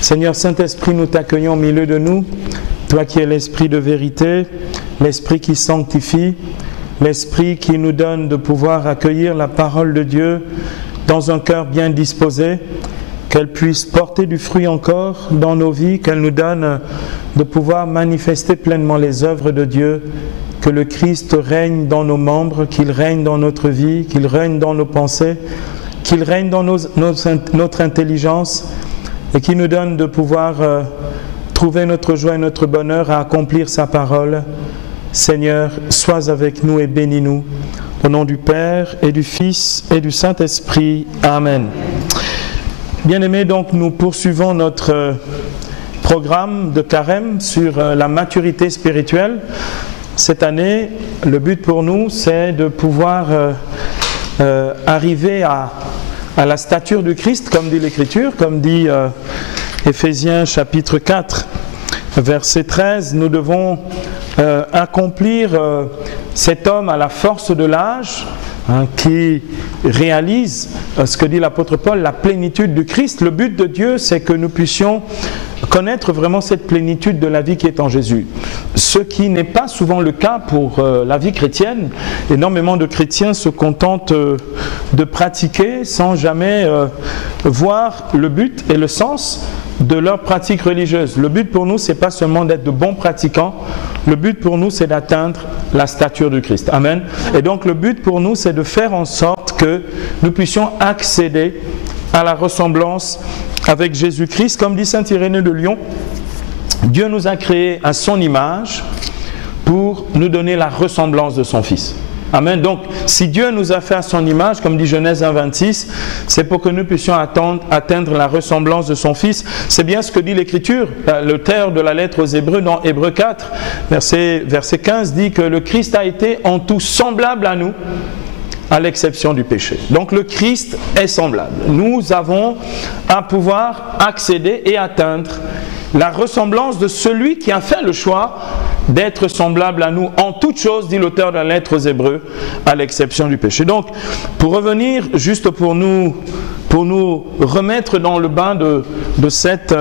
Seigneur Saint-Esprit, nous t'accueillons au milieu de nous, toi qui es l'Esprit de vérité, l'Esprit qui sanctifie, l'Esprit qui nous donne de pouvoir accueillir la parole de Dieu dans un cœur bien disposé, qu'elle puisse porter du fruit encore dans nos vies, qu'elle nous donne de pouvoir manifester pleinement les œuvres de Dieu, que le Christ règne dans nos membres, qu'il règne dans notre vie, qu'il règne dans nos pensées, qu'il règne dans notre intelligence et qu'il nous donne de pouvoir trouver notre joie et notre bonheur à accomplir sa parole. Seigneur, sois avec nous et bénis-nous. Au nom du Père et du Fils et du Saint-Esprit. Amen. Bien-aimés, donc nous poursuivons notre programme de carême sur la maturité spirituelle. Cette année, le but pour nous, c'est de pouvoir arriver à la stature du Christ, comme dit l'Écriture, comme dit Éphésiens chapitre 4, verset 13. Nous devons accomplir cet homme à la force de l'âge, qui réalise ce que dit l'apôtre Paul, la plénitude du Christ. Le but de Dieu, c'est que nous puissions connaître vraiment cette plénitude de la vie qui est en Jésus. Ce qui n'est pas souvent le cas pour la vie chrétienne. Énormément de chrétiens se contentent de pratiquer sans jamais voir le but et le sens de leur pratique religieuse. Le but pour nous, c'est pas seulement d'être de bons pratiquants. Le but pour nous, c'est d'atteindre la stature du Christ. Amen. Et donc le but pour nous, c'est de faire en sorte que nous puissions accéder à la ressemblance avec Jésus-Christ. Comme dit saint Irénée de Lyon, Dieu nous a créés à son image pour nous donner la ressemblance de son Fils. Amen. Donc, si Dieu nous a fait à son image, comme dit Genèse 1,26, c'est pour que nous puissions atteindre la ressemblance de son Fils. C'est bien ce que dit l'Écriture. Le terme de la lettre aux Hébreux, dans Hébreux 4, verset 15, dit que le Christ a été en tout semblable à nous, à l'exception du péché. Donc le Christ est semblable. Nous avons à pouvoir accéder et atteindre la ressemblance de celui qui a fait le choix d'être semblable à nous en toutes choses, dit l'auteur de la lettre aux Hébreux, à l'exception du péché. Donc, pour revenir, juste pour nous remettre dans le bain de cet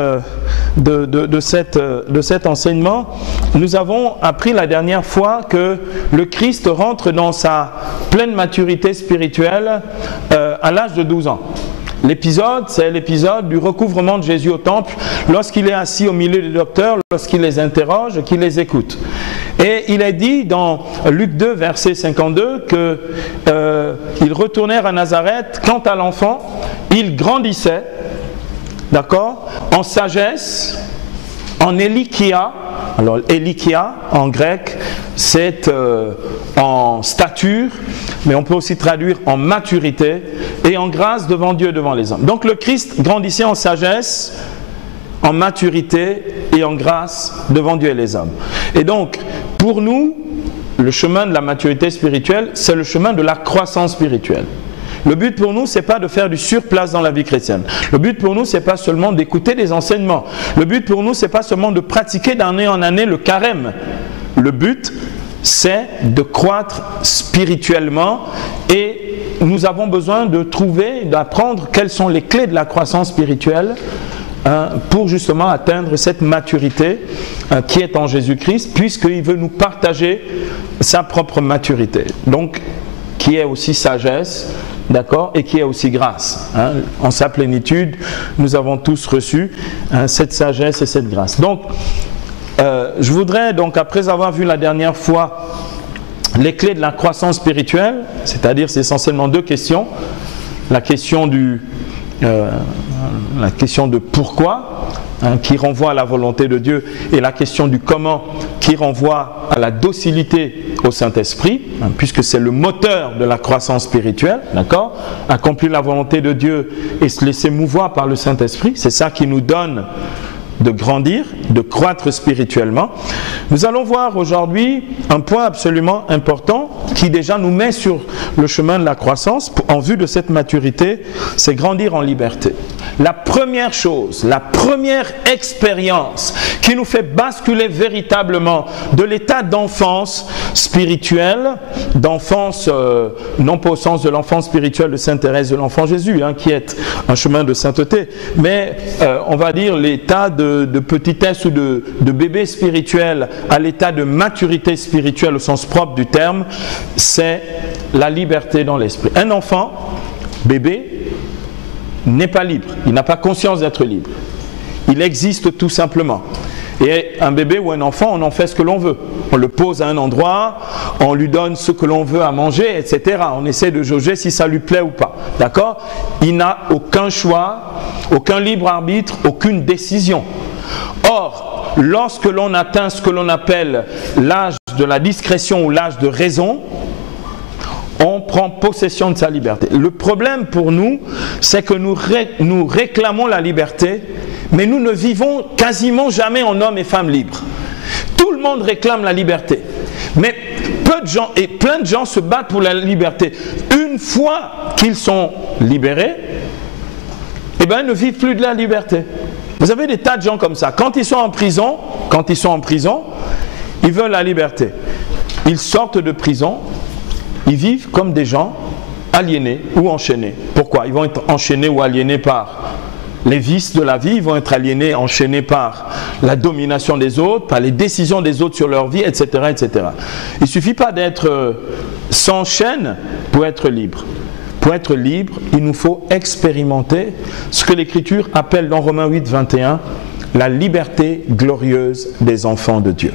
enseignement, nous avons appris la dernière fois que le Christ rentre dans sa pleine maturité spirituelle à l'âge de 12 ans. L'épisode, c'est l'épisode du recouvrement de Jésus au temple, lorsqu'il est assis au milieu des docteurs, lorsqu'il les interroge, qu'il les écoute. Et il est dit dans Luc 2, verset 52, qu'ils retournèrent à Nazareth. Quant à l'enfant, il grandissait, d'accord, en sagesse, en élikia. Alors, élikia, en grec, c'est en stature, mais on peut aussi traduire en maturité et en grâce devant Dieu, devant les hommes. Donc, le Christ grandissait en sagesse, en maturité et en grâce devant Dieu et les hommes. Et donc, pour nous, le chemin de la maturité spirituelle, c'est le chemin de la croissance spirituelle. Le but pour nous, ce n'est pas de faire du surplace dans la vie chrétienne. Le but pour nous, ce n'est pas seulement d'écouter des enseignements. Le but pour nous, ce n'est pas seulement de pratiquer d'année en année le carême. Le but, c'est de croître spirituellement et nous avons besoin de trouver, d'apprendre quelles sont les clés de la croissance spirituelle pour justement atteindre cette maturité qui est en Jésus-Christ, puisqu'il veut nous partager sa propre maturité. Donc, qui est aussi sagesse, d'accord, et qui est aussi grâce. En sa plénitude, nous avons tous reçu cette sagesse et cette grâce. Donc, je voudrais, donc, après avoir vu la dernière fois les clés de la croissance spirituelle, c'est-à-dire c'est essentiellement deux questions. La question de pourquoi, qui renvoie à la volonté de Dieu, et la question du comment, qui renvoie à la docilité au Saint-Esprit, puisque c'est le moteur de la croissance spirituelle, d'accord ? Accomplir la volonté de Dieu et se laisser mouvoir par le Saint-Esprit, c'est ça qui nous donne de grandir, de croître spirituellement. Nous allons voir aujourd'hui un point absolument important qui déjà nous met sur le chemin de la croissance en vue de cette maturité, c'est grandir en liberté. la première chose, la première expérience qui nous fait basculer véritablement de l'état d'enfance spirituelle, d'enfance, non pas au sens de l'enfance spirituelle de Sainte Thérèse de l'Enfant Jésus, hein, qui est un chemin de sainteté, mais on va dire l'état de petitesse ou de bébé spirituel à l'état de maturité spirituelle au sens propre du terme, c'est la liberté dans l'esprit. Un enfant, bébé, n'est pas libre, il n'a pas conscience d'être libre. Il existe tout simplement. Et un bébé ou un enfant, on en fait ce que l'on veut. On le pose à un endroit, on lui donne ce que l'on veut à manger, etc. On essaie de jauger si ça lui plaît ou pas. D'accord? Il n'a aucun choix, aucun libre arbitre, aucune décision. Or, lorsque l'on atteint ce que l'on appelle l'âge de la discrétion ou l'âge de raison, on prend possession de sa liberté. Le problème pour nous, c'est que nous réclamons la liberté, mais nous ne vivons quasiment jamais en hommes et femmes libres. Tout le monde réclame la liberté, mais peu de gens, et plein de gens se battent pour la liberté. Une fois qu'ils sont libérés, eh bien, ils ne vivent plus de la liberté. Vous avez des tas de gens comme ça. Quand ils sont en prison, ils veulent la liberté. Ils sortent de prison. Ils vivent comme des gens aliénés ou enchaînés. Pourquoi? Ils vont être enchaînés ou aliénés par les vices de la vie, ils vont être aliénés, enchaînés par la domination des autres, par les décisions des autres sur leur vie, etc. etc. Il ne suffit pas d'être sans chaîne pour être libre. Pour être libre, il nous faut expérimenter ce que l'Écriture appelle dans Romains 8, 21, la liberté glorieuse des enfants de Dieu.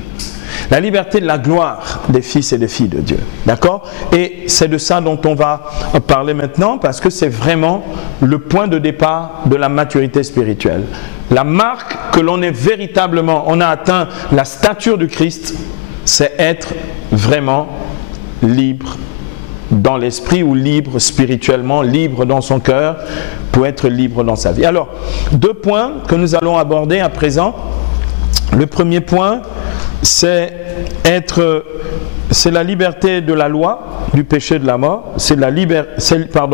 La liberté de la gloire des fils et des filles de Dieu. D'accord? Et c'est de ça dont on va parler maintenant parce que c'est vraiment le point de départ de la maturité spirituelle. La marque que l'on est véritablement, on a atteint la stature du Christ, c'est être vraiment libre dans l'esprit ou libre spirituellement, libre dans son cœur pour être libre dans sa vie. Alors, deux points que nous allons aborder à présent. Le premier point, c'est la liberté de la loi du péché de la mort,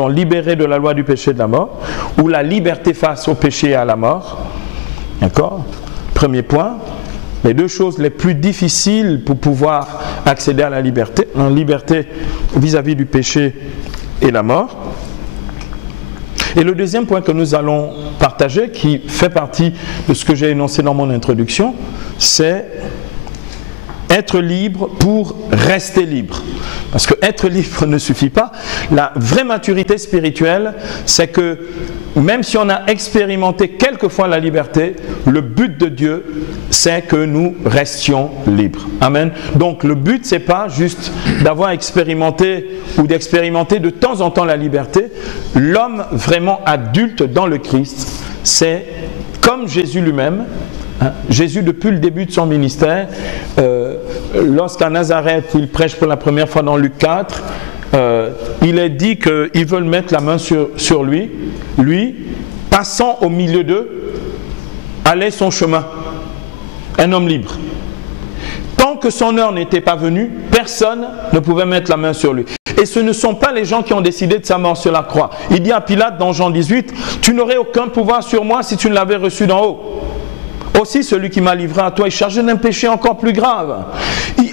libéré de la loi du péché de la mort, ou la liberté face au péché et à la mort. D'accord? Premier point. Les deux choses les plus difficiles pour pouvoir accéder à la liberté vis-à-vis du péché et la mort. Et le deuxième point que nous allons partager, qui fait partie de ce que j'ai énoncé dans mon introduction, c'est être libre pour rester libre. Parce que être libre ne suffit pas. La vraie maturité spirituelle, c'est que même si on a expérimenté quelquefois la liberté, le but de Dieu, c'est que nous restions libres. Amen. Donc le but, c'est pas juste d'avoir expérimenté ou d'expérimenter de temps en temps la liberté. L'homme vraiment adulte dans le Christ, c'est comme Jésus lui-même. Jésus, depuis le début de son ministère, lorsqu'à Nazareth, il prêche pour la première fois dans Luc 4, il est dit qu'ils veulent mettre la main sur lui. Lui, passant au milieu d'eux, allait son chemin. Un homme libre. Tant que son heure n'était pas venue, personne ne pouvait mettre la main sur lui. Et ce ne sont pas les gens qui ont décidé de sa mort sur la croix. Il dit à Pilate dans Jean 18, « Tu n'aurais aucun pouvoir sur moi si tu ne l'avais reçu d'en haut. » Aussi, celui qui m'a livré à toi est chargé d'un péché encore plus grave.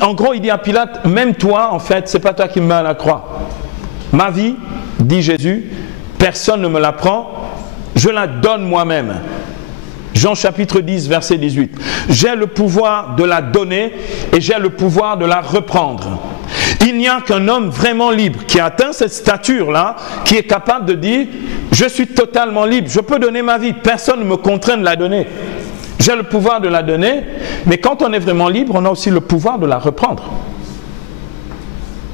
En gros, il dit à Pilate, même toi, en fait, c'est pas toi qui me mets à la croix. Ma vie, dit Jésus, personne ne me la prend, je la donne moi-même. Jean chapitre 10, verset 18. J'ai le pouvoir de la donner et j'ai le pouvoir de la reprendre. Il n'y a qu'un homme vraiment libre qui a atteint cette stature-là, qui est capable de dire, je suis totalement libre, je peux donner ma vie, personne ne me contraint de la donner. J'ai le pouvoir de la donner, mais quand on est vraiment libre, on a aussi le pouvoir de la reprendre.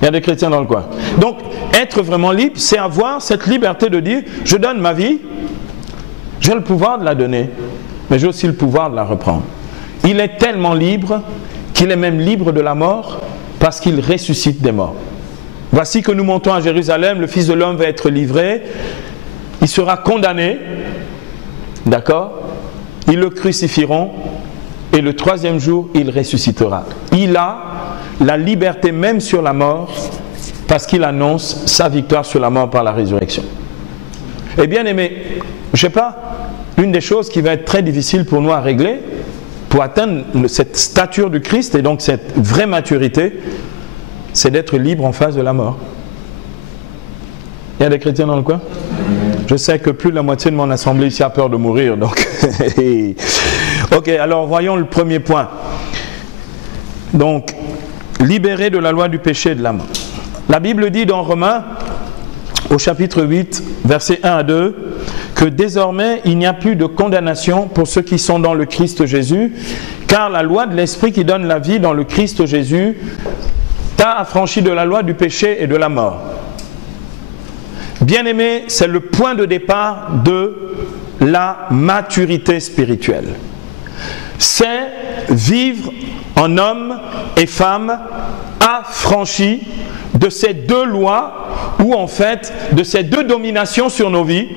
Il y a des chrétiens dans le coin. Donc, être vraiment libre, c'est avoir cette liberté de dire, je donne ma vie, j'ai le pouvoir de la donner, mais j'ai aussi le pouvoir de la reprendre. Il est tellement libre qu'il est même libre de la mort parce qu'il ressuscite des morts. Voici que nous montons à Jérusalem, le Fils de l'homme va être livré, il sera condamné, d'accord ? Ils le crucifieront et le troisième jour, il ressuscitera. Il a la liberté même sur la mort parce qu'il annonce sa victoire sur la mort par la résurrection. Et bien aimé, je ne sais pas une des choses qui va être très difficile pour nous à régler, pour atteindre cette stature du Christ et donc cette vraie maturité, c'est d'être libre en face de la mort. Il y a des chrétiens dans le coin? Je sais que plus de la moitié de mon assemblée ici a peur de mourir, donc... Ok, alors voyons le premier point. Donc, libéré de la loi du péché et de la mort. La Bible dit dans Romains, au chapitre 8, versets 1 à 2, que désormais il n'y a plus de condamnation pour ceux qui sont dans le Christ Jésus, car la loi de l'Esprit qui donne la vie dans le Christ Jésus t'a affranchi de la loi du péché et de la mort. Bien-aimé, c'est le point de départ de la maturité spirituelle. C'est vivre en homme et femme affranchis de ces deux lois, ou en fait de ces deux dominations sur nos vies.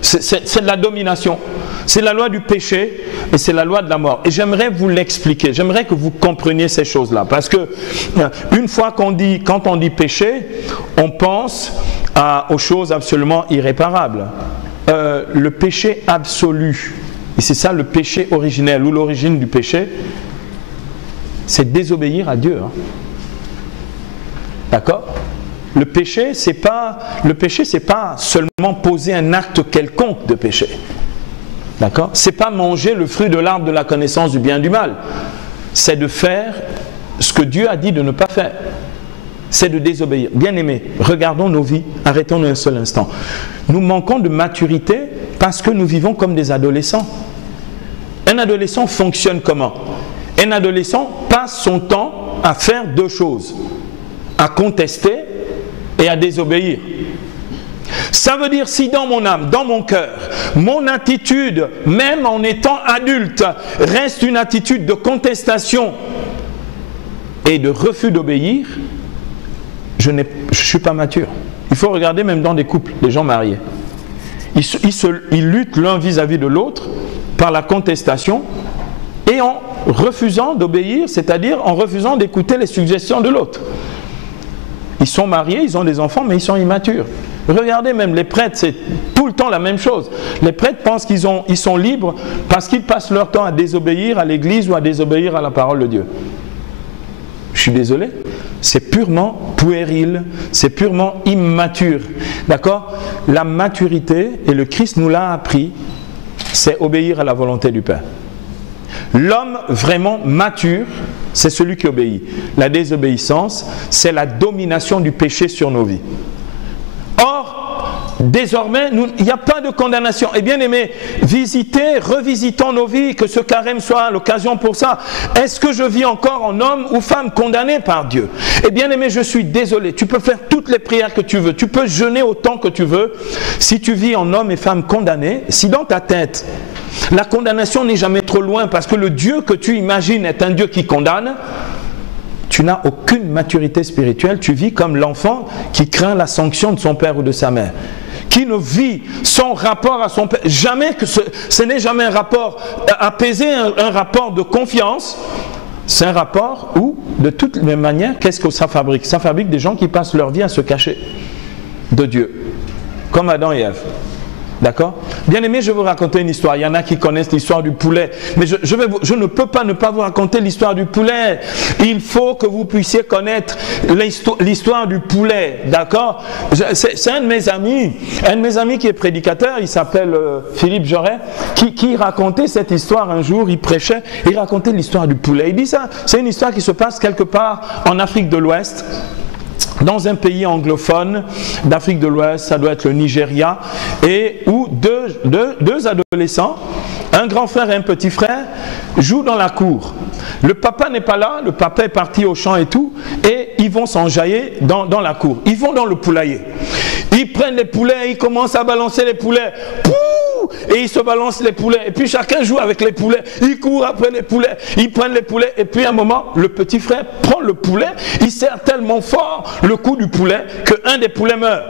C'est de la domination. C'est la loi du péché et c'est la loi de la mort. Et j'aimerais vous l'expliquer. J'aimerais que vous compreniez ces choses-là. Parce que une fois quand on dit péché, on pense aux choses absolument irréparables. Le péché absolu, et c'est ça le péché originel ou l'origine du péché, c'est désobéir à Dieu. D'accord ? Le péché, c'est pas seulement poser un acte quelconque de péché. D'accord ? C'est pas manger le fruit de l'arbre de la connaissance du bien et du mal. C'est de faire ce que Dieu a dit de ne pas faire. C'est de désobéir. Bien-aimés, regardons nos vies, arrêtons-nous un seul instant. Nous manquons de maturité parce que nous vivons comme des adolescents. Un adolescent fonctionne comment ? Un adolescent passe son temps à faire deux choses, à contester et à désobéir. Ça veut dire si dans mon âme, dans mon cœur, mon attitude, même en étant adulte, reste une attitude de contestation et de refus d'obéir, je ne suis pas mature. Il faut regarder même dans des couples, des gens mariés. Ils luttent l'un vis-à-vis de l'autre par la contestation et en refusant d'obéir, c'est-à-dire en refusant d'écouter les suggestions de l'autre. Ils sont mariés, ils ont des enfants, mais ils sont immatures. Regardez même les prêtres, c'est tout le temps la même chose. Les prêtres pensent qu'ils sont libres parce qu'ils passent leur temps à désobéir à l'église ou à désobéir à la parole de Dieu. Je suis désolé, c'est purement puéril, c'est purement immature. D'accord ? La maturité, et le Christ nous l'a appris, c'est obéir à la volonté du Père. L'homme vraiment mature, c'est celui qui obéit. La désobéissance, c'est la domination du péché sur nos vies. Or, désormais, il n'y a pas de condamnation. Et bien aimé, revisitons nos vies, que ce carême soit l'occasion pour ça. Est-ce que je vis encore en homme ou femme condamné par Dieu? Et bien aimé, je suis désolé. Tu peux faire toutes les prières que tu veux. Tu peux jeûner autant que tu veux. Si tu vis en homme et femme condamnés, si dans ta tête, la condamnation n'est jamais trop loin parce que le Dieu que tu imagines est un Dieu qui condamne, tu n'as aucune maturité spirituelle, tu vis comme l'enfant qui craint la sanction de son père ou de sa mère, qui ne vit son rapport à son père, jamais que ce n'est jamais un rapport apaisé, un rapport de confiance, c'est un rapport où, de toutes les manières, qu'est-ce que ça fabrique? Ça fabrique des gens qui passent leur vie à se cacher de Dieu, comme Adam et Ève. D'accord? Bien aimé, je vais vous raconter une histoire. Il y en a qui connaissent l'histoire du poulet. Mais je ne peux pas ne pas vous raconter l'histoire du poulet. Il faut que vous puissiez connaître l'histoire du poulet. D'accord? C'est un de mes amis qui est prédicateur. Il s'appelle Philippe Joret, qui racontait cette histoire un jour. Il prêchait, il racontait l'histoire du poulet. Il dit ça, c'est une histoire qui se passe quelque part en Afrique de l'Ouest. Dans un pays anglophone d'Afrique de l'Ouest, ça doit être le Nigeria, et où deux adolescents, un grand frère et un petit frère, jouent dans la cour. Le papa n'est pas là, le papa est parti au champ et tout, et ils vont s'enjailler dans la cour. Ils vont dans le poulailler. Ils prennent les poulets, ils commencent à balancer les poulets. Pouh! Et ils se balancent les poulets. Et puis chacun joue avec les poulets. Ils courent après les poulets. Ils prennent les poulets. Et puis à un moment, le petit frère prend le poulet. Il serre tellement fort le coup du poulet qu'un des poulets meurt.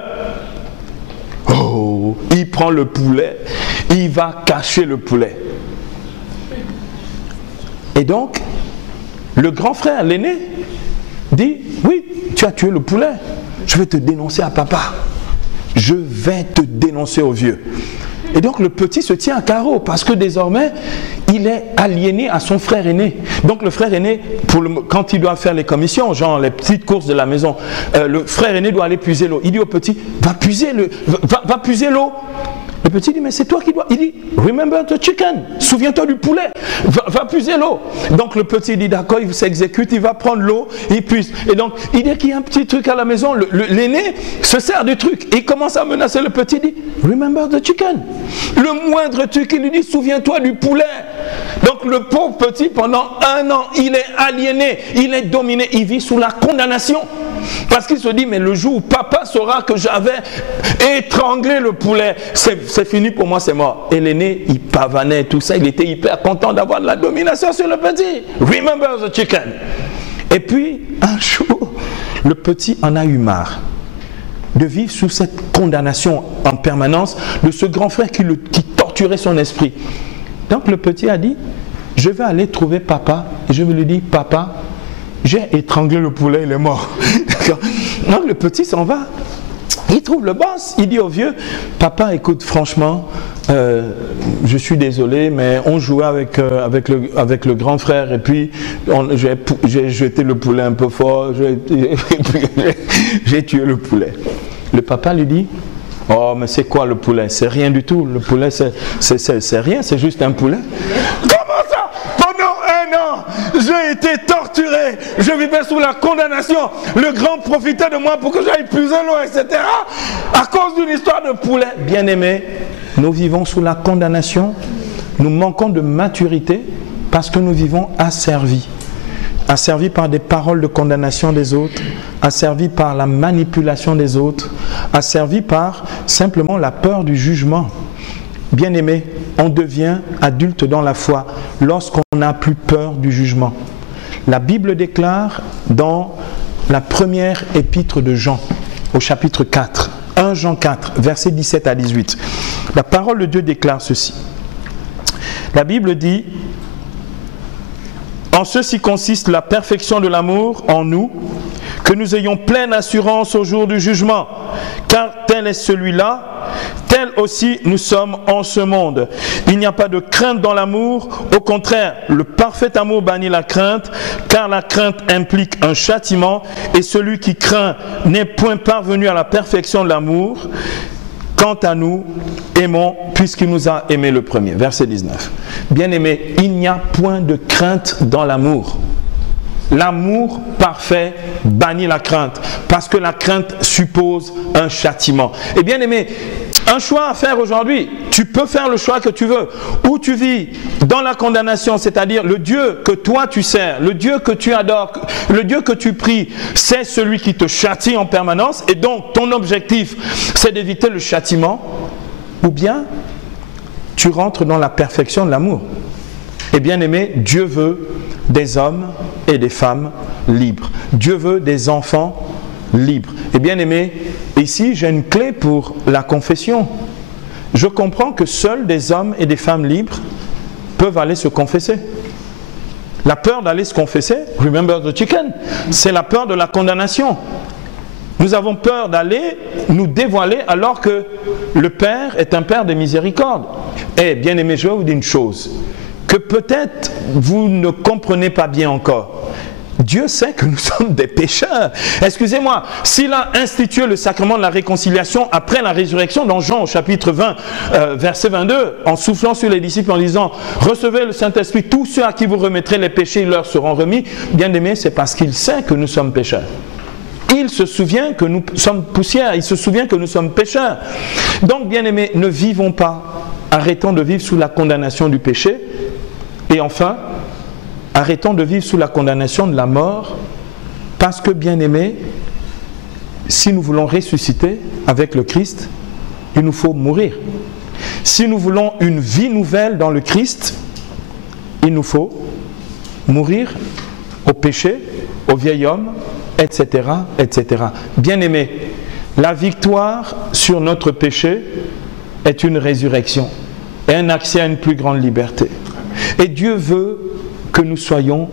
Oh, il prend le poulet. Il va cacher le poulet. Et donc, le grand frère, l'aîné, dit, oui, tu as tué le poulet. Je vais te dénoncer à papa. Je vais te dénoncer au vieux. Et donc le petit se tient à carreau parce que désormais, il est aliéné à son frère aîné. Donc le frère aîné, quand il doit faire les commissions, genre les petites courses de la maison, le frère aîné doit aller puiser l'eau. Il dit au petit, va puiser l'eau. Le petit dit, mais c'est toi qui dois. Il dit, remember the chicken, souviens-toi du poulet, va puiser l'eau. Donc le petit dit, d'accord, il s'exécute, il va prendre l'eau, il puise. Et donc, il dit qu'il y a un petit truc à la maison, l'aîné se sert du truc. Et il commence à menacer le petit, dit, remember the chicken. Le moindre truc, il lui dit, souviens-toi du poulet. Donc le pauvre petit, pendant 1 an, il est aliéné, il est dominé, il vit sous la condamnation. Parce qu'il se dit, mais le jour où papa saura que j'avais étranglé le poulet, c'est fini pour moi, c'est mort. Et l'aîné, il pavanait tout ça, il était hyper content d'avoir de la domination sur le petit. Remember the chicken. Et puis, un jour, le petit en a eu marre de vivre sous cette condamnation en permanence de ce grand frère qui torturait son esprit. Donc le petit a dit, je vais aller trouver papa et je vais lui dire, papa, j'ai étranglé le poulet, il est mort. Donc le petit s'en va. Il trouve le boss. Il dit au vieux, papa, écoute, franchement, je suis désolé, mais on jouait avec le grand frère et puis j'ai jeté le poulet un peu fort, j'ai tué le poulet. Le papa lui dit, oh, mais c'est quoi le poulet? C'est rien du tout. Le poulet, c'est rien, c'est juste un poulet. Comment ça? Pendant 1 an, j'ai été torturé. Je vivais sous la condamnation. Le grand profitait de moi pour que j'aille puiser l'eau, etc. À cause d'une histoire de poulet. Bien-aimés, nous vivons sous la condamnation. Nous manquons de maturité parce que nous vivons asservis. Asservis par des paroles de condamnation des autres, asservis par la manipulation des autres, asservis par simplement la peur du jugement. Bien-aimés, on devient adulte dans la foi lorsqu'on n'a plus peur du jugement. La Bible déclare dans la première épître de Jean, au chapitre 4, 1 Jean 4, versets 17 à 18. La parole de Dieu déclare ceci. La Bible dit, en ceci consiste la perfection de l'amour en nous, que nous ayons pleine assurance au jour du jugement, car tel est celui-là, tel aussi nous sommes en ce monde. Il n'y a pas de crainte dans l'amour, au contraire, le parfait amour bannit la crainte, car la crainte implique un châtiment, et celui qui craint n'est point parvenu à la perfection de l'amour. Quant à nous, aimons puisqu'il nous a aimés le premier. Verset 19. Bien-aimés, il n'y a point de crainte dans l'amour. L'amour parfait bannit la crainte, parce que la crainte suppose un châtiment. Et bien aimé, un choix à faire aujourd'hui, tu peux faire le choix que tu veux, ou tu vis dans la condamnation, c'est-à-dire le Dieu que toi tu sers, le Dieu que tu adores, le Dieu que tu pries, c'est celui qui te châtie en permanence, et donc ton objectif c'est d'éviter le châtiment, ou bien tu rentres dans la perfection de l'amour. Et bien aimé, Dieu veut des hommes et des femmes libres. Dieu veut des enfants libres. Et bien aimé, ici j'ai une clé pour la confession. Je comprends que seuls des hommes et des femmes libres peuvent aller se confesser. La peur d'aller se confesser, remember the chicken, c'est la peur de la condamnation. Nous avons peur d'aller nous dévoiler alors que le Père est un Père de miséricorde. Et bien aimé, je vais vous dire une chose, que peut-être vous ne comprenez pas bien encore. Dieu sait que nous sommes des pécheurs. Excusez-moi, s'il a institué le sacrement de la réconciliation après la résurrection dans Jean au chapitre 20, verset 22, en soufflant sur les disciples en disant « Recevez le Saint-Esprit, tous ceux à qui vous remettrez les péchés, ils leur seront remis. » Bien aimé, c'est parce qu'il sait que nous sommes pécheurs. Il se souvient que nous sommes poussière, il se souvient que nous sommes pécheurs. Donc bien aimé, ne vivons pas, arrêtons de vivre sous la condamnation du péché. Et enfin, arrêtons de vivre sous la condamnation de la mort, parce que, bien aimés, si nous voulons ressusciter avec le Christ, il nous faut mourir. Si nous voulons une vie nouvelle dans le Christ, il nous faut mourir au péché, au vieil homme, etc., etc. Bien aimés, la victoire sur notre péché est une résurrection et un accès à une plus grande liberté. Et Dieu veut que nous soyons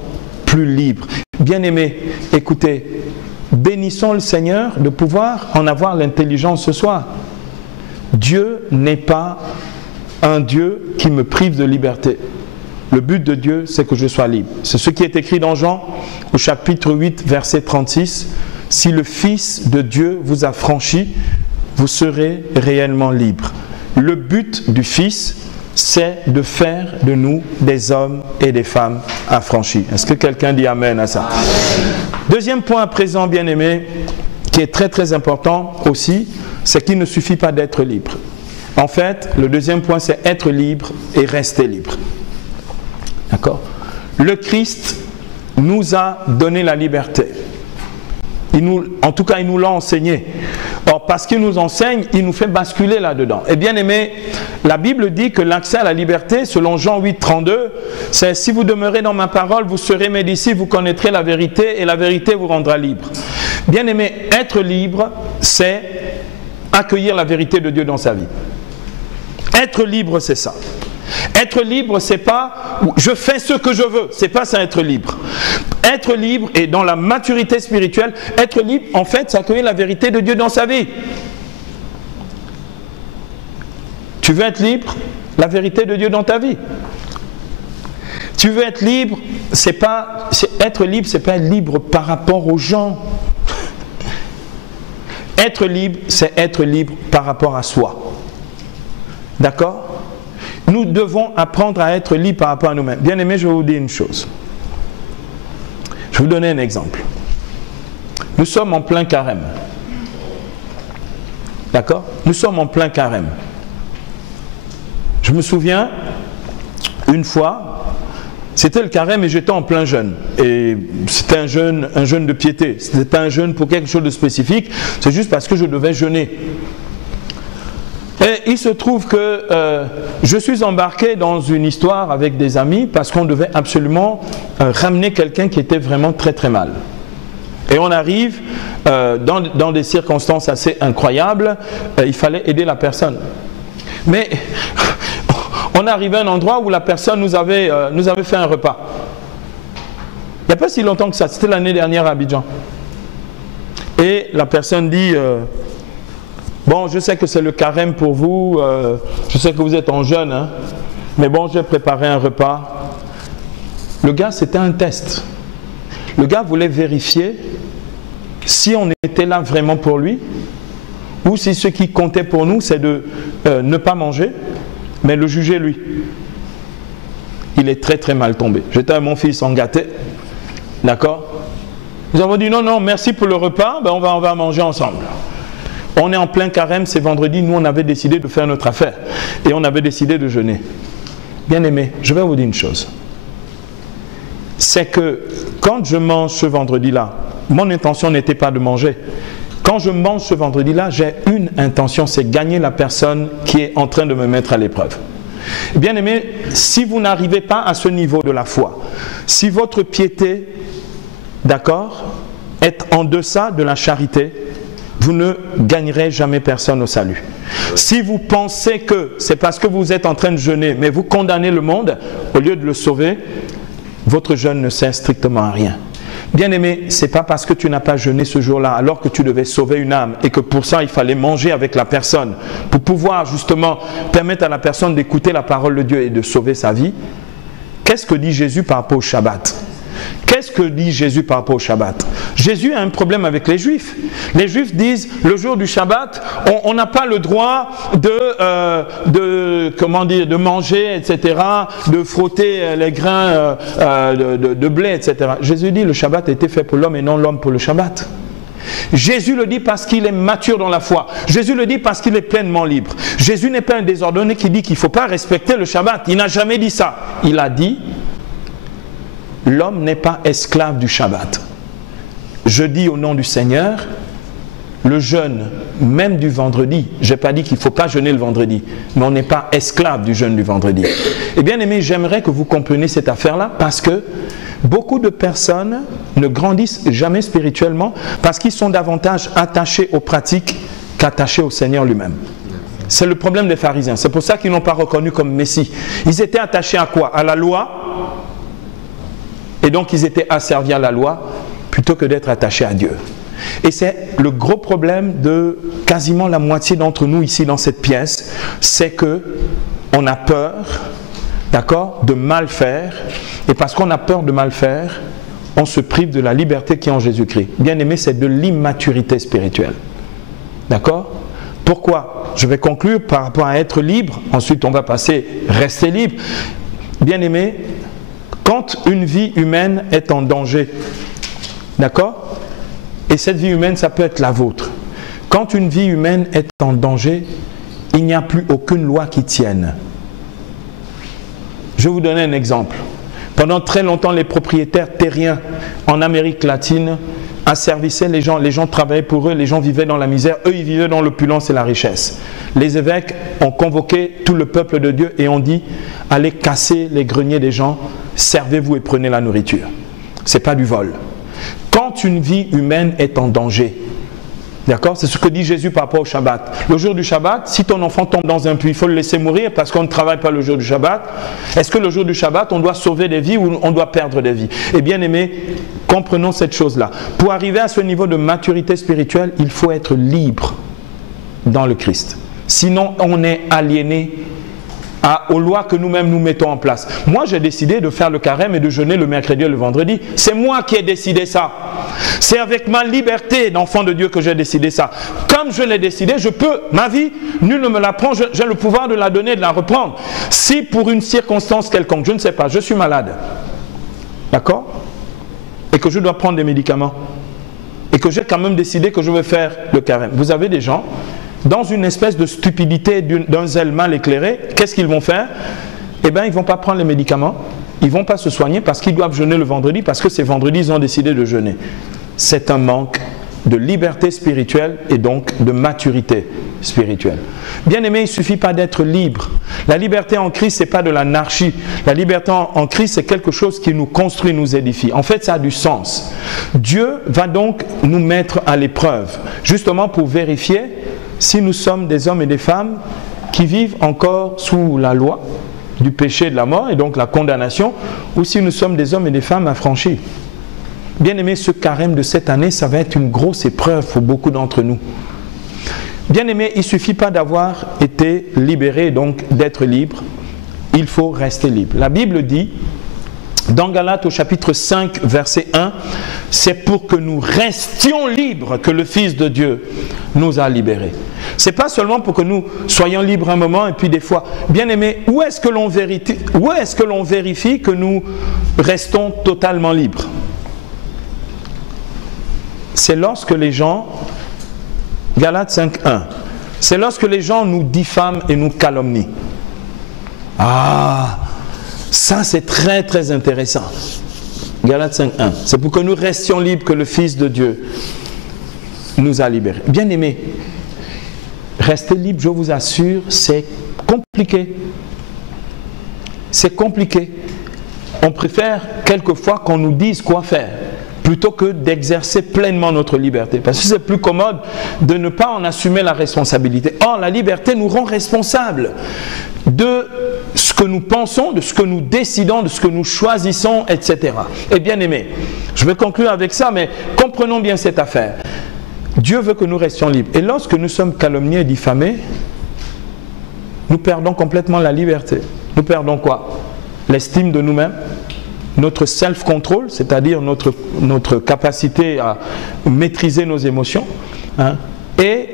plus libres. Bien-aimés, écoutez, bénissons le Seigneur de pouvoir en avoir l'intelligence ce soir. Dieu n'est pas un Dieu qui me prive de liberté. Le but de Dieu, c'est que je sois libre. C'est ce qui est écrit dans Jean, au chapitre 8, verset 36. « Si le Fils de Dieu vous a franchi, vous serez réellement libre. » Le but du Fils, c'est de faire de nous des hommes et des femmes affranchis. Est-ce que quelqu'un dit Amen à ça? Deuxième point à présent, bien-aimé, qui est très très important aussi, c'est qu'il ne suffit pas d'être libre. En fait, le deuxième point, c'est être libre et rester libre. D'accord? Le Christ nous a donné la liberté. En tout cas, il nous l'a enseigné. Or, parce qu'il nous enseigne, il nous fait basculer là-dedans. Et bien aimé, la Bible dit que l'accès à la liberté, selon Jean 8, 32, c'est « Si vous demeurez dans ma parole, vous serez mes disciples, vous connaîtrez la vérité et la vérité vous rendra libre. » Bien aimé, être libre, c'est accueillir la vérité de Dieu dans sa vie. Être libre, c'est ça. Être libre, c'est pas je fais ce que je veux, c'est pas ça être libre. Être libre, et dans la maturité spirituelle, être libre, en fait, c'est accueillir la vérité de Dieu dans sa vie. Tu veux être libre, la vérité de Dieu dans ta vie. Tu veux être libre, être libre, c'est pas être libre par rapport aux gens. Être libre, c'est être libre par rapport à soi. D'accord? Nous devons apprendre à être libres par rapport à nous-mêmes. Bien aimé, je vais vous dire une chose. Je vais vous donner un exemple. Nous sommes en plein carême. D'accord? Nous sommes en plein carême. Je me souviens, une fois, c'était le carême et j'étais en plein jeûne. Et c'était un jeûne de piété. Ce n'était pas un jeûne pour quelque chose de spécifique. C'est juste parce que je devais jeûner. Et il se trouve que je suis embarqué dans une histoire avec des amis parce qu'on devait absolument ramener quelqu'un qui était vraiment très très mal. Et on arrive dans des circonstances assez incroyables, il fallait aider la personne. Mais on arrivait à un endroit où la personne nous avait fait un repas. Il n'y a pas si longtemps que ça, c'était l'année dernière à Abidjan. Et la personne dit... Bon, je sais que c'est le carême pour vous, je sais que vous êtes en jeûne, hein, mais bon, je vais préparer un repas. Le gars, c'était un test. Le gars voulait vérifier si on était là vraiment pour lui, ou si ce qui comptait pour nous, c'est de ne pas manger, mais le juger lui. Il est très très mal tombé. J'étais avec mon fils en gâté, d'accord? Nous avons dit non, merci pour le repas, ben on va manger ensemble. On est en plein carême, c'est vendredi, nous on avait décidé de faire notre affaire et on avait décidé de jeûner. Bien aimé, je vais vous dire une chose. C'est que quand je mange ce vendredi-là, mon intention n'était pas de manger. Quand je mange ce vendredi-là, j'ai une intention, c'est gagner la personne qui est en train de me mettre à l'épreuve. Bien aimé, si vous n'arrivez pas à ce niveau de la foi, si votre piété, d'accord, est en deçà de la charité, vous ne gagnerez jamais personne au salut. Si vous pensez que c'est parce que vous êtes en train de jeûner, mais vous condamnez le monde, au lieu de le sauver, votre jeûne ne sert strictement à rien. Bien aimé, ce n'est pas parce que tu n'as pas jeûné ce jour-là, alors que tu devais sauver une âme, et que pour ça il fallait manger avec la personne, pour pouvoir justement permettre à la personne d'écouter la parole de Dieu et de sauver sa vie. Qu'est-ce que dit Jésus par rapport au Shabbat ? Qu'est-ce que dit Jésus par rapport au Shabbat? Jésus a un problème avec les Juifs. Les Juifs disent, le jour du Shabbat, on n'a pas le droit de manger, etc., de frotter les grains de blé, etc. Jésus dit, le Shabbat a été fait pour l'homme et non l'homme pour le Shabbat. Jésus le dit parce qu'il est mature dans la foi. Jésus le dit parce qu'il est pleinement libre. Jésus n'est pas un désordonné qui dit qu'il ne faut pas respecter le Shabbat. Il n'a jamais dit ça. Il a dit, l'homme n'est pas esclave du Shabbat. Je dis au nom du Seigneur, le jeûne, même du vendredi, je n'ai pas dit qu'il ne faut pas jeûner le vendredi, mais on n'est pas esclave du jeûne du vendredi. Et bien aimé, j'aimerais que vous compreniez cette affaire-là parce que beaucoup de personnes ne grandissent jamais spirituellement parce qu'ils sont davantage attachés aux pratiques qu'attachés au Seigneur lui-même. C'est le problème des pharisiens. C'est pour ça qu'ils n'ont pas reconnu comme Messie. Ils étaient attachés à quoi? À la loi. Et donc ils étaient asservis à la loi plutôt que d'être attachés à Dieu. Et c'est le gros problème de quasiment la moitié d'entre nous ici dans cette pièce, c'est que on a peur, d'accord, de mal faire. Et parce qu'on a peur de mal faire, on se prive de la liberté qui est en Jésus-Christ. Bien aimé, c'est de l'immaturité spirituelle. D'accord? Pourquoi? Je vais conclure par rapport à être libre. Ensuite, on va passer rester libre. Bien aimé, quand une vie humaine est en danger, d'accord? Et cette vie humaine, ça peut être la vôtre. Quand une vie humaine est en danger, il n'y a plus aucune loi qui tienne. Je vais vous donner un exemple. Pendant très longtemps, les propriétaires terriens en Amérique latine asservissaient les gens travaillaient pour eux, les gens vivaient dans la misère, eux ils vivaient dans l'opulence et la richesse. Les évêques ont convoqué tout le peuple de Dieu et ont dit, allez casser les greniers des gens, servez-vous et prenez la nourriture. Ce n'est pas du vol. Quand une vie humaine est en danger, d'accord, c'est ce que dit Jésus par rapport au Shabbat. Le jour du Shabbat, si ton enfant tombe dans un puits, il faut le laisser mourir parce qu'on ne travaille pas le jour du Shabbat. Est-ce que le jour du Shabbat, on doit sauver des vies ou on doit perdre des vies? Eh bien aimé, comprenons cette chose-là. Pour arriver à ce niveau de maturité spirituelle, il faut être libre dans le Christ. Sinon, on est aliéné aux lois que nous-mêmes nous mettons en place. Moi, j'ai décidé de faire le carême et de jeûner le mercredi et le vendredi. C'est moi qui ai décidé ça. C'est avec ma liberté d'enfant de Dieu que j'ai décidé ça. Comme je l'ai décidé, je peux, ma vie, nul ne me la prend, j'ai le pouvoir de la donner et de la reprendre. Si pour une circonstance quelconque, je ne sais pas, je suis malade, d'accord, et que je dois prendre des médicaments, et que j'ai quand même décidé que je veux faire le carême. Vous avez des gens, dans une espèce de stupidité, d'un zèle mal éclairé, qu'est-ce qu'ils vont faire? Eh bien, ils ne vont pas prendre les médicaments, ils ne vont pas se soigner parce qu'ils doivent jeûner le vendredi, parce que c'est vendredi, ils ont décidé de jeûner. C'est un manque de liberté spirituelle et donc de maturité spirituelle. Bien aimé, il ne suffit pas d'être libre. La liberté en Christ, ce n'est pas de l'anarchie. La liberté en Christ, c'est quelque chose qui nous construit, nous édifie. En fait, ça a du sens. Dieu va donc nous mettre à l'épreuve, justement pour vérifier si nous sommes des hommes et des femmes qui vivent encore sous la loi du péché et de la mort et donc la condamnation, ou si nous sommes des hommes et des femmes affranchis. Bien aimé, ce carême de cette année, ça va être une grosse épreuve pour beaucoup d'entre nous. Bien aimé, il ne suffit pas d'avoir été libéré, donc d'être libre, il faut rester libre. La Bible dit, dans Galates au chapitre 5, verset 1, c'est pour que nous restions libres que le Fils de Dieu nous a libérés. Ce n'est pas seulement pour que nous soyons libres un moment et puis des fois, bien aimé, où est-ce que l'on vérifie que nous restons totalement libres? C'est lorsque les gens, Galates 5.1, c'est lorsque les gens nous diffament et nous calomnient. Ah, ça c'est très très intéressant. Galates 5.1, c'est pour que nous restions libres que le Fils de Dieu nous a libérés. Bien aimé, rester libre, je vous assure, c'est compliqué. C'est compliqué. On préfère quelquefois qu'on nous dise quoi faire, plutôt que d'exercer pleinement notre liberté. Parce que c'est plus commode de ne pas en assumer la responsabilité. Or, la liberté nous rend responsables de ce que nous pensons, de ce que nous décidons, de ce que nous choisissons, etc. Et bien aimé, je vais conclure avec ça, mais comprenons bien cette affaire. Dieu veut que nous restions libres. Et lorsque nous sommes calomniés et diffamés, nous perdons complètement la liberté. Nous perdons quoi? L'estime de nous-mêmes, notre self-control, c'est-à-dire notre capacité à maîtriser nos émotions, hein, et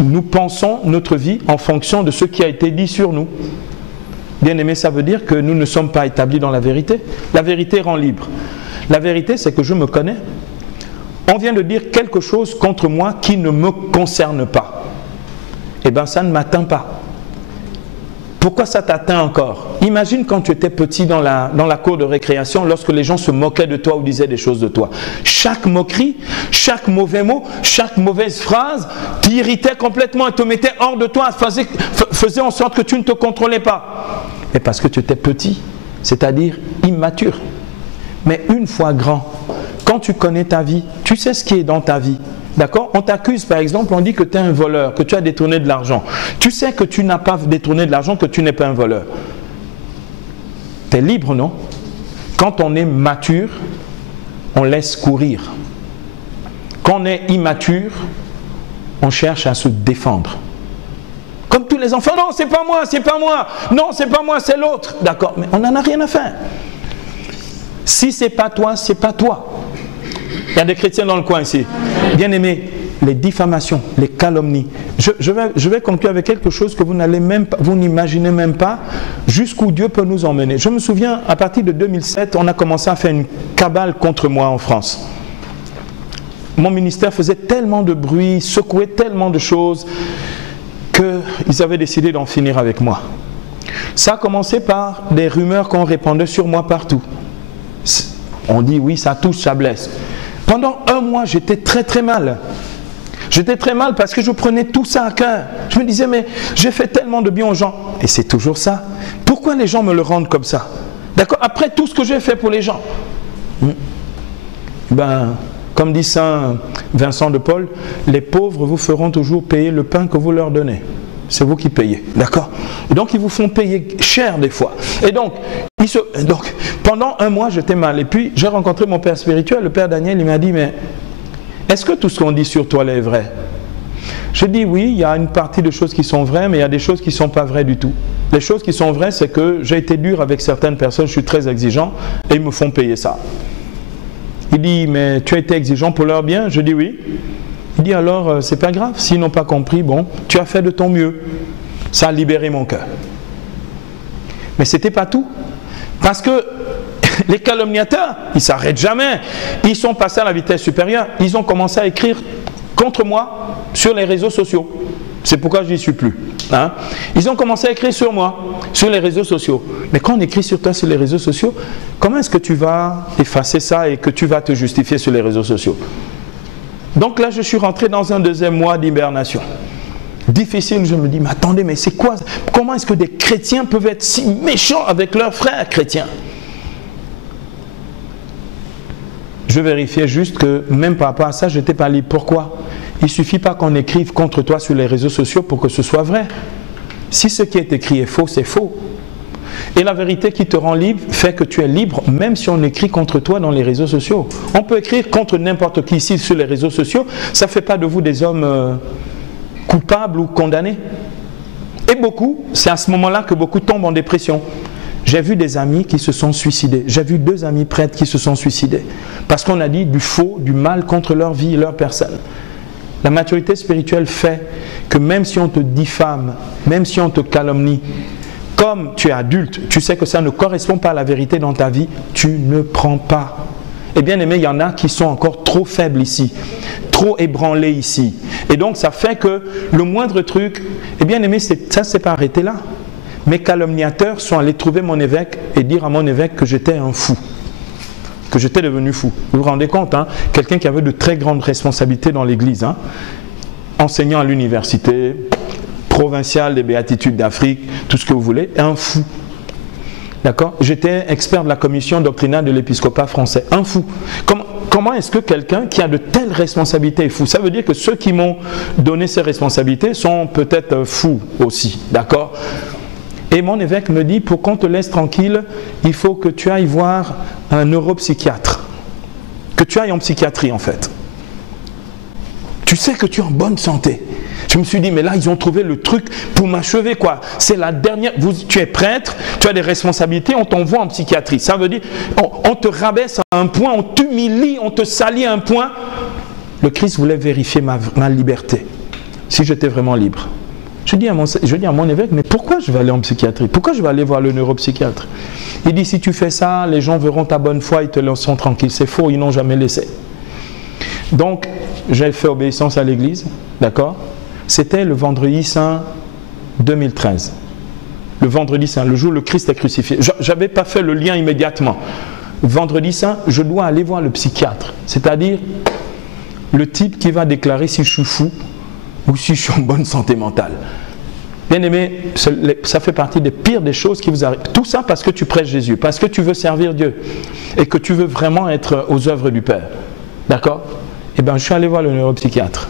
nous pensons notre vie en fonction de ce qui a été dit sur nous. Bien aimé, ça veut dire que nous ne sommes pas établis dans la vérité. La vérité rend libre. La vérité, c'est que je me connais. On vient de dire quelque chose contre moi qui ne me concerne pas. Eh bien, ça ne m'atteint pas. Pourquoi ça t'atteint encore? Imagine quand tu étais petit dans la cour de récréation, lorsque les gens se moquaient de toi ou disaient des choses de toi. Chaque moquerie, chaque mauvais mot, chaque mauvaise phrase t'irritait complètement et te mettait hors de toi, faisait en sorte que tu ne te contrôlais pas. Et parce que tu étais petit, c'est-à-dire immature. Mais une fois grand, quand tu connais ta vie, tu sais ce qui est dans ta vie. D'accord? On t'accuse par exemple, on dit que tu es un voleur, que tu as détourné de l'argent. Tu sais que tu n'as pas détourné de l'argent, que tu n'es pas un voleur. Tu es libre, non? Quand on est mature, on laisse courir. Quand on est immature, on cherche à se défendre. Comme tous les enfants, non, c'est pas moi, c'est pas moi, non, c'est pas moi, c'est l'autre. D'accord, mais on n'en a rien à faire. Si c'est pas toi, c'est pas toi. Il y a des chrétiens dans le coin ici. Bien aimés, les diffamations, les calomnies. Je vais conclure avec quelque chose que vous n'imaginez même pas jusqu'où Dieu peut nous emmener. Je me souviens, à partir de 2007, on a commencé à faire une cabale contre moi en France. Mon ministère faisait tellement de bruit, secouait tellement de choses qu'ils avaient décidé d'en finir avec moi. Ça a commencé par des rumeurs qu'on répandait sur moi partout. On dit oui, ça touche, ça blesse. Pendant un mois, j'étais très très mal. J'étais très mal parce que je prenais tout ça à cœur. Je me disais, mais j'ai fait tellement de bien aux gens. Et c'est toujours ça. Pourquoi les gens me le rendent comme ça? D'accord? Après tout ce que j'ai fait pour les gens. Comme dit Saint Vincent de Paul, les pauvres vous feront toujours payer le pain que vous leur donnez. C'est vous qui payez, d'accord? Et donc ils vous font payer cher des fois. Et donc pendant un mois j'étais mal. Et puis j'ai rencontré mon père spirituel, le père Daniel, il m'a dit, mais est-ce que tout ce qu'on dit sur toi est vrai? J'ai dit oui, il y a une partie de choses qui sont vraies, mais il y a des choses qui ne sont pas vraies du tout. Les choses qui sont vraies, c'est que j'ai été dur avec certaines personnes, je suis très exigeant, et ils me font payer ça. Il dit, mais tu as été exigeant pour leur bien? Je dis oui. Il dit, alors c'est pas grave, s'ils n'ont pas compris, bon, tu as fait de ton mieux. Ça a libéré mon cœur. Mais ce n'était pas tout. Parce que les calomniateurs, ils ne s'arrêtent jamais. Ils sont passés à la vitesse supérieure. Ils ont commencé à écrire contre moi sur les réseaux sociaux. C'est pourquoi je n'y suis plus. Hein? Ils ont commencé à écrire sur moi, sur les réseaux sociaux. Mais quand on écrit sur toi sur les réseaux sociaux, comment est-ce que tu vas effacer ça et que tu vas te justifier sur les réseaux sociaux? Donc là, je suis rentré dans un deuxième mois d'hibernation. Difficile, je me dis, mais attendez, mais c'est quoi? Comment est-ce que des chrétiens peuvent être si méchants avec leurs frères chrétiens? Je vérifiais juste que même par rapport à ça, je n'étais pas libre. Pourquoi? Il ne suffit pas qu'on écrive contre toi sur les réseaux sociaux pour que ce soit vrai. Si ce qui est écrit est faux, c'est faux. Et la vérité qui te rend libre fait que tu es libre, même si on écrit contre toi dans les réseaux sociaux. On peut écrire contre n'importe qui ici sur les réseaux sociaux, ça ne fait pas de vous des hommes coupables ou condamnés. Et beaucoup, c'est à ce moment-là que beaucoup tombent en dépression. J'ai vu des amis qui se sont suicidés. J'ai vu 2 amis prêtres qui se sont suicidés. Parce qu'on a dit du faux, du mal contre leur vie et leur personne. La maturité spirituelle fait que même si on te diffame, même si on te calomnie, comme tu es adulte, tu sais que ça ne correspond pas à la vérité dans ta vie, tu ne prends pas. Et bien aimé, il y en a qui sont encore trop faibles ici, trop ébranlés ici. Et donc ça fait que le moindre truc, et bien aimé, ça ne s'est pas arrêté là. Mes calomniateurs sont allés trouver mon évêque et dire à mon évêque que j'étais un fou, que j'étais devenu fou. Vous vous rendez compte, hein? Quelqu'un qui avait de très grandes responsabilités dans l'église, hein? Enseignant à l'université, provincial des béatitudes d'Afrique, tout ce que vous voulez, un fou. D'accord? J'étais expert de la commission doctrinale de l'épiscopat français, un fou. Comment est-ce que quelqu'un qui a de telles responsabilités est fou? Ça veut dire que ceux qui m'ont donné ces responsabilités sont peut-être fous aussi, d'accord? Et mon évêque me dit, pour qu'on te laisse tranquille, il faut que tu ailles voir un neuropsychiatre. Que tu ailles en psychiatrie en fait. Tu sais que tu es en bonne santé. Je me suis dit, mais là, ils ont trouvé le truc pour m'achever, quoi. C'est la dernière... tu es prêtre, tu as des responsabilités, on t'envoie en psychiatrie. Ça veut dire, on te rabaisse à un point, on t'humilie, on te salit à un point. Le Christ voulait vérifier ma liberté, si j'étais vraiment libre. Je dis à mon évêque, mais pourquoi je vais aller en psychiatrie? Pourquoi je vais aller voir le neuropsychiatre? Il dit, si tu fais ça, les gens verront ta bonne foi, ils te laisseront tranquille. C'est faux, ils n'ont jamais laissé. Donc, j'ai fait obéissance à l'église, d'accord? C'était le vendredi saint 2013. Le vendredi saint, le jour où le Christ est crucifié. Je n'avais pas fait le lien immédiatement. Vendredi saint, je dois aller voir le psychiatre. C'est-à-dire le type qui va déclarer si je suis fou ou si je suis en bonne santé mentale. Bien aimé, ça fait partie des pires des choses qui vous arrivent. Tout ça parce que tu prêches Jésus, parce que tu veux servir Dieu et que tu veux vraiment être aux œuvres du Père. D'accord? Eh bien, je suis allé voir le neuropsychiatre.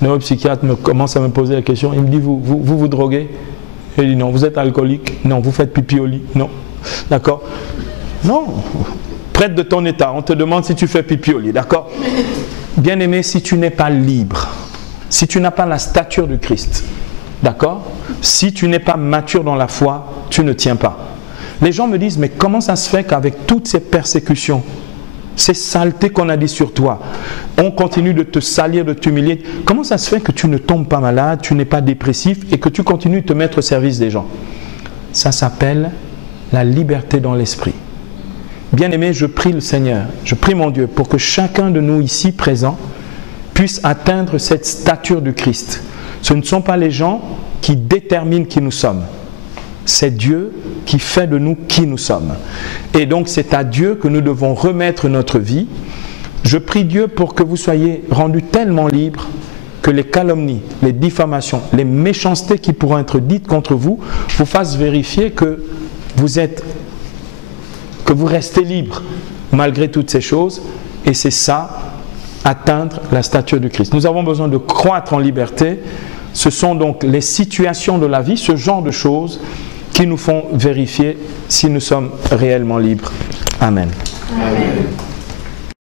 Le neuropsychiatre commence à me poser la question. Il me dit, vous droguez? Je dis non. Vous êtes alcoolique? Non. Vous faites pipi au lit? Non. D'accord? Non. Prêtre de ton état, on te demande si tu fais pipi au lit. D'accord? Bien aimé, si tu n'es pas libre, si tu n'as pas la stature du Christ, D'accord? Si tu n'es pas mature dans la foi, tu ne tiens pas. Les gens me disent, mais comment ça se fait qu'avec toutes ces persécutions, ces saletés qu'on a dit sur toi, on continue de te salir, de t'humilier, comment ça se fait que tu ne tombes pas malade, tu n'es pas dépressif et que tu continues de te mettre au service des gens? Ça s'appelle la liberté dans l'esprit. Bien-aimé, je prie le Seigneur, je prie mon Dieu pour que chacun de nous ici présents puisse atteindre cette stature du Christ. Ce ne sont pas les gens qui déterminent qui nous sommes. C'est Dieu qui fait de nous qui nous sommes. Et donc c'est à Dieu que nous devons remettre notre vie. Je prie Dieu pour que vous soyez rendus tellement libres que les calomnies, les diffamations, les méchancetés qui pourront être dites contre vous, vous fassent vérifier que vous restez libre malgré toutes ces choses. Et c'est ça, atteindre la stature du Christ. Nous avons besoin de croître en liberté. Ce sont donc les situations de la vie, ce genre de choses qui nous font vérifier si nous sommes réellement libres. Amen. Amen.